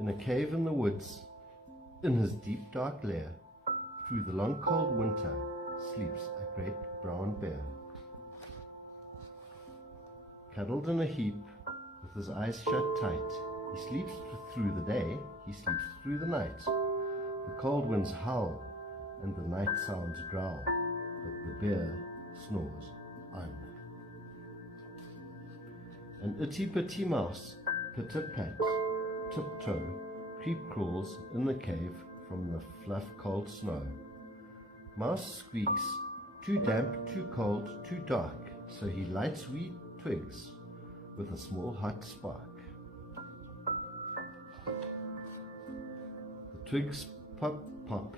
In a cave in the woods, in his deep dark lair, through the long cold winter, sleeps a great brown bear. Cuddled in a heap, with his eyes shut tight, he sleeps through the day, he sleeps through the night. The cold winds howl, and the night sounds growl, but the bear snores on. An itty-bitty mouse, pitter-pat, tiptoe, creep-crawls in the cave from the fluff cold snow. Mouse squeaks, too damp, too cold, too dark, so he lights wee twigs with a small hot spark. The twigs pop, pop,